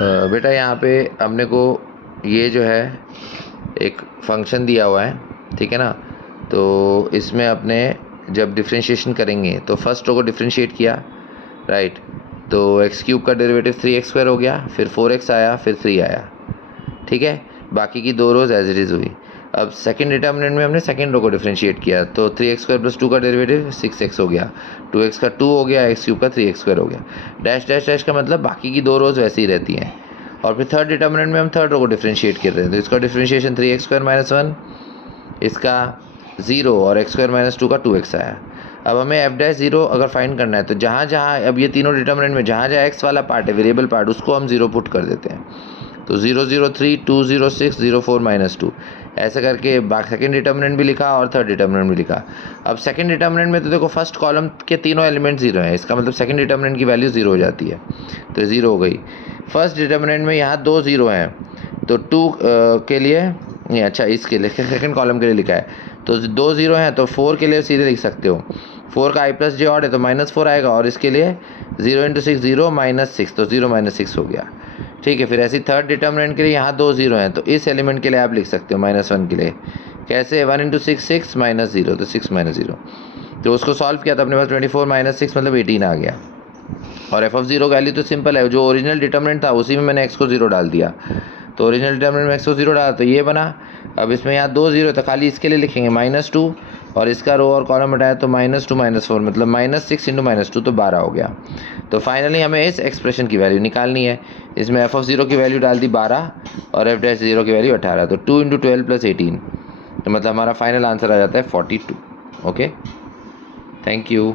बेटा यहाँ पे हमने को ये जो है एक फंक्शन दिया हुआ है, ठीक है ना। तो इसमें अपने जब डिफ्रेंशिएशन करेंगे तो फर्स्ट रो को डिफ्रेंशिएट किया, राइट। तो एक्स क्यूब का डेरिवेटिव 3x² हो गया, फिर 4x आया, फिर 3 आया, ठीक है। बाकी की दो रोज एज इट इज़ हुई। अब सेकंड डिटर्मिनेंट में हमने सेकंड रो को डिफ्रेंशिएट किया, तो 3x² + 2 का डेरिवेटिव 6x हो गया, 2x का 2 हो गया, x क्यूब का 3x² हो गया। डैश डैश डैश का मतलब बाकी की दो रोज वैसी ही रहती हैं। और फिर थर्ड डिटर्मिनेंट में हम थर्ड रो को डिफ्रेंशिएट कर रहे हैं, तो इसका डिफ्रेंशिएशन 3x² - 1, इसका 0 और x² - 2 का 2x आया। अब हमें f'0 अगर फाइंड करना है तो जहाँ जहाँ अब ये तीनों डिटर्मिनेंट में जहाँ जहाँ x वाला पार्ट है, वेरिएबल पार्ट, उसको हम 0 पुट कर देते हैं। तो 0 0 3 2 0 6 0 4 - 2 ऐसे करके सेकंड डिटर्मिनेंट भी लिखा और थर्ड डिटर्मिनेंट भी लिखा। अब सेकंड डिटर्मिनेंट में तो देखो फर्स्ट कॉलम के तीनों एलिमेंट 0 हैं, इसका मतलब सेकंड डिटर्मिनेंट की वैल्यू 0 हो जाती है, तो 0 हो गई। फर्स्ट डिटर्मिनेंट में यहाँ 2 0 हैं, तो 2 के लिए नहीं, अच्छा इसके लिए सेकंड कॉलम के लिए लिखा है, तो 2 0 हैं, तो 4 के लिए सीधे लिख सकते हो। 4 का i + j ऑड है तो -4 आएगा, और इसके लिए 0 × 6 0 - 6, तो 0 - 6 हो गया, ठीक है। फिर ऐसी थर्ड डिटर्मिनेंट के लिए यहाँ 2 0 हैं, तो इस एलिमेंट के लिए आप लिख सकते हो -1 के लिए। कैसे? 1 × 6 6 -0, तो 6 - 0। तो उसको सॉल्व किया तो अपने पास 24 - 6 मतलब 18 आ गया। और f(0) का वैल्यू तो सिंपल है, जो ओरिजिनल डिटर्मिनेंट था उसी में मैंने x को 0 डाल दिया, तो ओरिजिनल डिटर्मिनेंट में x को 0 डाला तो ये बना। अब इसमें यहाँ 2 0 तो खाली इसके लिए लिखेंगे -2, और इसका रो और कॉलम हटाया तो -2 - 4 मतलब -6 × -2, तो 12 हो गया। तो फाइनली हमें इस एक्सप्रेशन की वैल्यू निकालनी है। इसमें f(0) की वैल्यू डाल दी 12 और f'0 की वैल्यू 18, तो 2 × 12 + 18, तो मतलब हमारा फाइनल आंसर आ जाता है 42। Okay, thank you.